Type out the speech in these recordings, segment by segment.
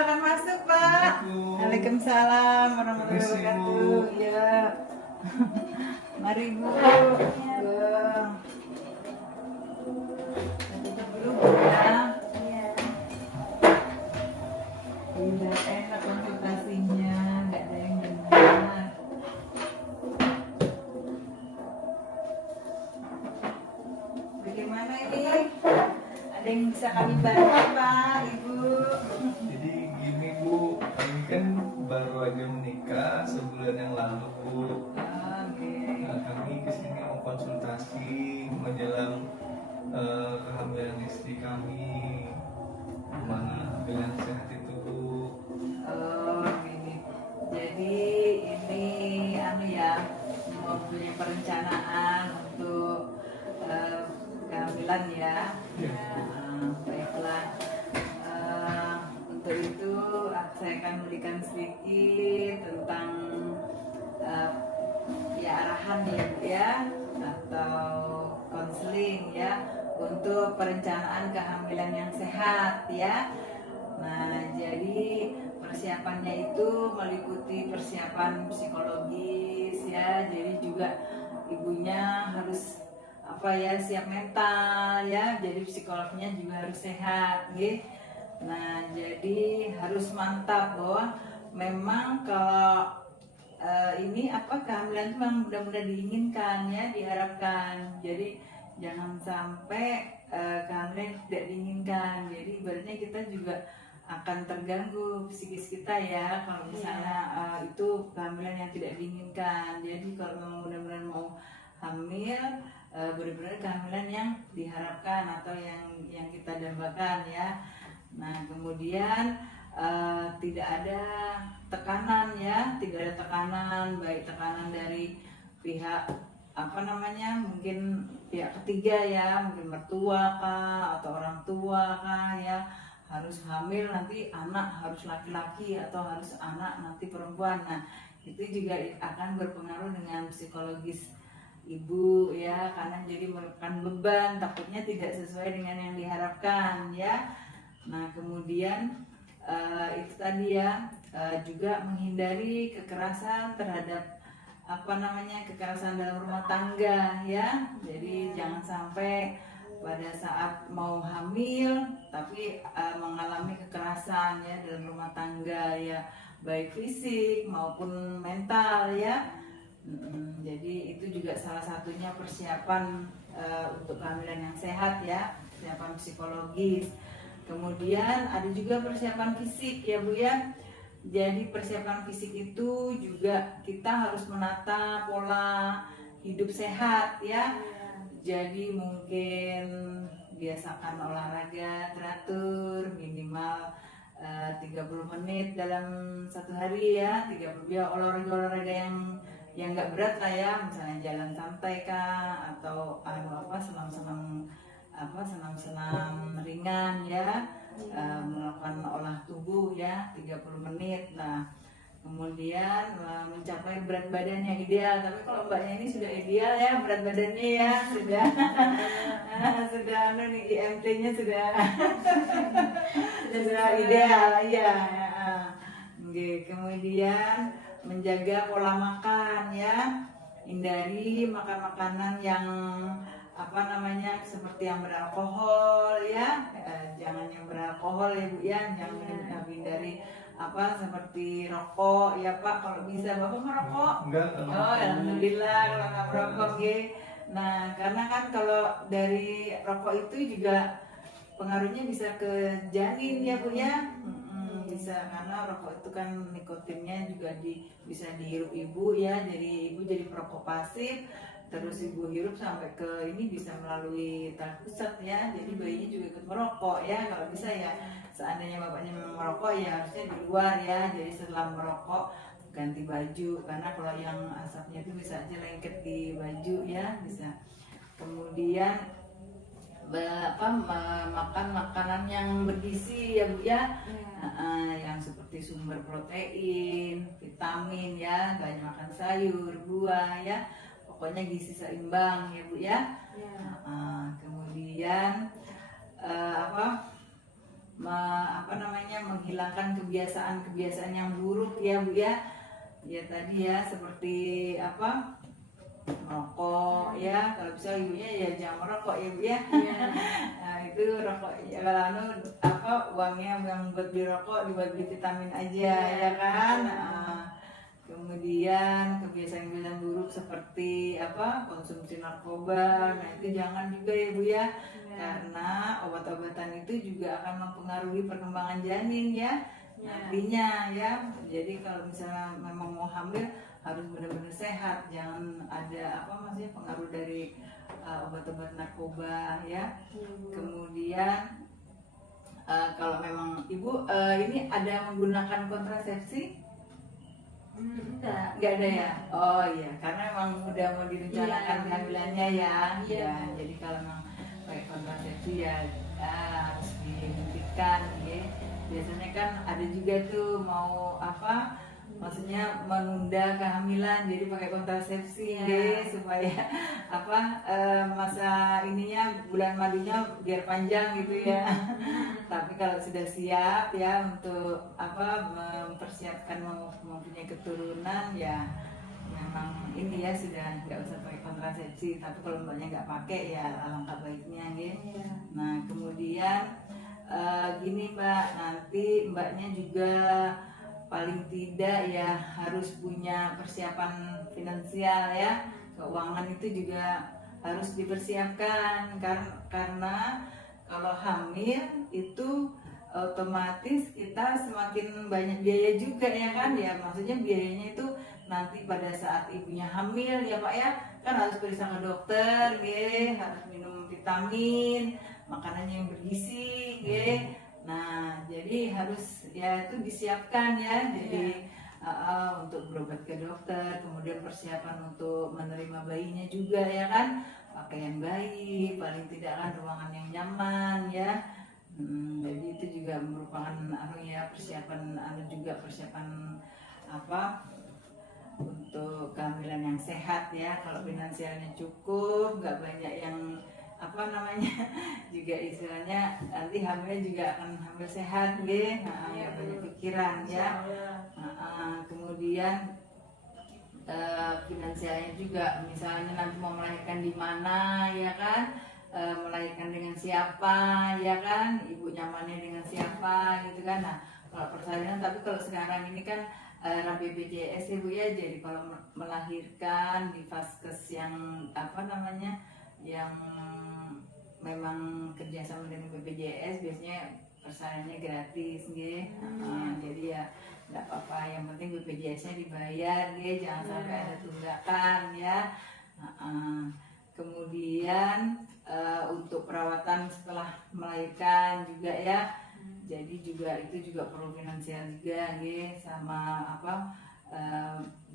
silakan masuk Pak. Waalaikumsalam warahmatullahi wabarakatuh. Ya. Mari Bu. Ya. Tutup dulu Bu ya. Tidak enak konsultasinya, nggak ada yang dengar. Bagaimana ini? Ada yang bisa kami bantu Pak, Ibu? Jadi gini Bu, kami kan baru aja menikah sebulan yang lalu Bu. Oke. Nah, kami kesini mau konsultasi menjelang kehamilan istri kami. Gimana bilang sehat itu Bu? Oh, gini. Jadi ini ya, mempunyai perencanaan untuk kehamilan ya. Baiklah. Untuk itu saya akan memberikan sedikit tentang ya arahan ya Bu ya, atau konseling ya untuk perencanaan kehamilan yang sehat ya. Nah, jadi persiapannya itu meliputi persiapan psikologis ya. Jadi juga ibunya harus siap mental ya. Jadi psikolognya juga harus sehat gitu. Nah, jadi harus mantap bahwa memang kalau ini kehamilan itu memang benar-benar diinginkan ya, diharapkan. Jadi jangan sampai kehamilan tidak diinginkan. Jadi ibaratnya kita juga akan terganggu psikis kita ya kalau misalnya itu kehamilan yang tidak diinginkan. Jadi kalau memang benar-benar mau hamil, benar-benar kehamilan yang diharapkan atau yang kita dambakan ya. Nah, kemudian tidak ada tekanan ya, tidak ada tekanan, baik tekanan dari pihak mungkin pihak ketiga ya, mungkin mertua kah atau orang tua kah ya, harus hamil nanti anak harus laki-laki atau harus anak nanti perempuan. Nah, itu juga akan berpengaruh dengan psikologis ibu ya, karena jadi merupakan beban, takutnya tidak sesuai dengan yang diharapkan ya. Nah, kemudian itu tadi ya, juga menghindari kekerasan terhadap kekerasan dalam rumah tangga ya. Jadi jangan sampai pada saat mau hamil tapi mengalami kekerasan ya dalam rumah tangga ya, baik fisik maupun mental ya. Jadi itu juga salah satunya persiapan untuk kehamilan yang sehat ya, persiapan psikologis. Kemudian ada juga persiapan fisik ya Bu ya. Jadi persiapan fisik itu juga kita harus menata pola hidup sehat ya. Jadi mungkin biasakan olahraga teratur minimal 30 menit dalam satu hari ya. 30 ya, olahraga yang nggak berat lah ya, misalnya jalan santai kah atau senam-senam ringan ya, melakukan olah tubuh ya 30 menit. Nah, kemudian mencapai berat badan yang ideal. Tapi kalau mbaknya ini sudah ideal ya berat badannya ya, sudah sudah nih IMT-nya sudah sudah ideal ya. Kemudian menjaga pola makan ya, hindari makan makanan yang seperti yang beralkohol ya, jangan yang beralkohol ya Bu ya, jangan hindari seperti rokok ya Pak, kalau bisa Bapak merokok? Enggak. Oh, alhamdulillah kalau nggak merokok ya. Nah, karena kan kalau dari rokok itu juga pengaruhnya bisa ke janin ya Bu ya. Bisa, karena rokok itu kan nikotinnya juga bisa dihirup ibu ya, jadi ibu jadi perokok pasif, terus ibu hirup sampai ke ini bisa melalui tali pusat ya, jadi bayinya juga ikut merokok ya kalau bisa ya. Seandainya bapaknya memang merokok ya harusnya di luar ya, jadi setelah merokok ganti baju, karena kalau yang asapnya itu bisa aja lengket di baju ya, bisa. Kemudian makan makanan yang bergizi ya Bu ya, yang seperti sumber protein, vitamin ya, banyak makan sayur, buah ya, pokoknya gizi seimbang ya Bu ya. Kemudian menghilangkan kebiasaan-kebiasaan yang buruk ya Bu ya. Ya tadi ya seperti merokok ya, kalau bisa ibunya ya jangan merokok ya Bu ya. Nah itu rokok ya, kalau uangnya yang buat beli rokok dibuat beli vitamin aja ya kan. Nah, kemudian kebiasaan-kebiasaan buruk seperti konsumsi narkoba, nah itu jangan juga ya Bu ya. Karena obat-obatan itu juga akan mempengaruhi perkembangan janin ya nantinya ya. Jadi kalau misalnya memang mau hamil harus benar-benar sehat, jangan ada pengaruh dari obat-obat narkoba ya. Kemudian kalau memang ibu ini ada menggunakan kontrasepsi? Enggak ada ya? Oh iya, karena memang udah mau direncanakan kehamilannya ya. Ya, jadi kalau memang pakai kontrasepsi ya harus dihentikan ya. Biasanya kan ada juga tuh mau maksudnya menunda kehamilan jadi pakai kontrasepsi supaya masa bulan madunya biar panjang gitu ya. Tapi kalau sudah siap ya untuk mempersiapkan mempunyai keturunan ya memang ini ya sudah nggak usah pakai kontrasepsi. Tapi kalau mbaknya nggak pakai ya alangkah baiknya gitu. Nah kemudian gini Mbak, nanti mbaknya juga paling tidak ya harus punya persiapan finansial ya. Keuangan itu juga harus dipersiapkan karena kalau hamil itu otomatis kita semakin banyak biaya juga ya kan ya. Maksudnya biayanya itu nanti pada saat ibunya hamil ya Pak ya, kan harus periksa ke dokter harus minum vitamin, makanannya yang bergizi Nah, jadi harus ya itu disiapkan ya. Jadi untuk berobat ke dokter, kemudian persiapan untuk menerima bayinya juga ya kan, pakaian bayi, paling tidak kan ruangan yang nyaman ya. Jadi itu juga merupakan persiapan untuk kehamilan yang sehat ya. Kalau finansialnya cukup, nggak banyak yang juga istilahnya nanti hamilnya juga akan hamil sehat nggak banyak pikiran ya. Kemudian finansialnya juga, misalnya nanti mau melahirkan di mana ya kan, melahirkan dengan siapa ya kan, ibu nyamannya dengan siapa gitu kan. Nah kalau persalinan, tapi kalau sekarang ini kan era BPJS ya Bu ya, jadi kalau melahirkan di vaskes yang yang memang kerjasama dengan BPJS biasanya persalinannya gratis jadi ya nggak apa-apa, yang penting BPJS-nya dibayar jangan sampai ada tunggakan ya. Kemudian untuk perawatan setelah melahirkan juga ya, jadi juga itu juga perlu finansial juga sama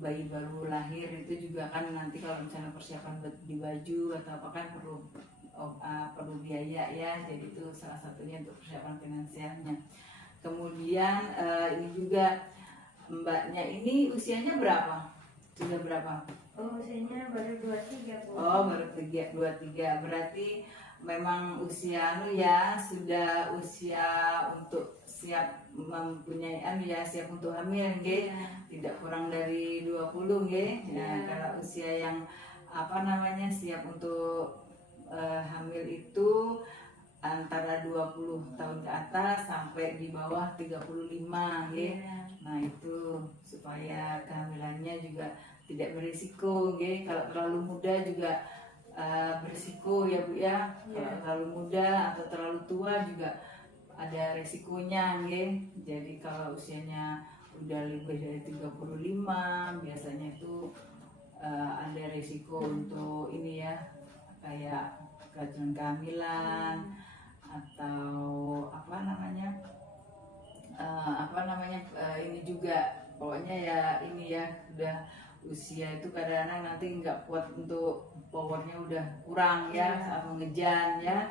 bayi baru lahir itu juga kan nanti kalau misalnya persiapan di baju atau apa kan perlu biaya ya. Jadi itu salah satunya untuk persiapan finansialnya. Kemudian ini juga mbaknya ini usianya berapa? Sudah berapa? Usianya baru 23 Bu. Oh baru 23, berarti memang usia ya sudah usia untuk siap mempunyai siap untuk hamil tidak kurang dari 20 Nah kalau usia yang siap untuk hamil itu antara 20 tahun ke atas sampai di bawah 35 Nah itu supaya kehamilannya juga tidak berisiko kalau terlalu muda juga berisiko ya Bu ya. Kalau terlalu muda atau terlalu tua juga ada resikonya Jadi kalau usianya udah lebih dari 35 biasanya itu ada resiko untuk ini ya, kayak keracunan kehamilan atau ini juga pokoknya ya ini ya, udah usia itu kadang-kadang nanti nggak kuat untuk powernya udah kurang ya saat mengejan ya.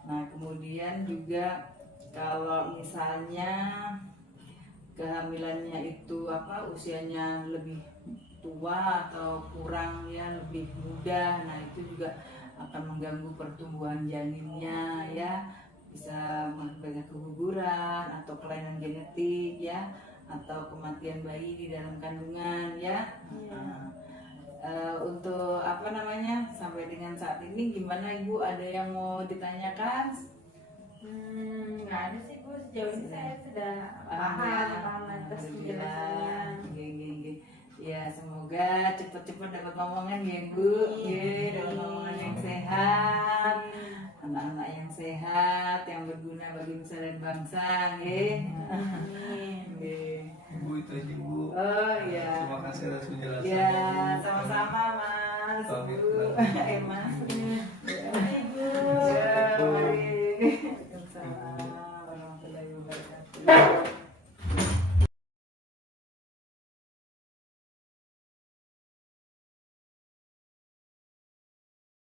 Nah kemudian juga kalau misalnya kehamilannya itu usianya lebih tua atau kurang ya, lebih muda, nah itu juga akan mengganggu pertumbuhan janinnya ya. bisa banyak keguguran atau kelainan genetik ya, atau kematian bayi di dalam kandungan ya. Nah, untuk apa namanya sampai dengan saat ini gimana Ibu, ada yang mau ditanyakan? Nggak ada sih Bu, sejauh ini saya sudah paham atas penjelasannya. Ya semoga cepet-cepet dapat ngomongan ya Bu, ya dapat ngomongan yang sehat, anak-anak yang sehat, yang berguna bagi nusa dan bangsa, ya. Ibu itu aja Bu. Oh iya. Terima kasih atas penjelasannya. Ya sama-sama Mas. Pamit, Bu. Mbak. Mas. Ibu. Ya, mari. Waalaikumsalam warahmatullahi wabarakatuh.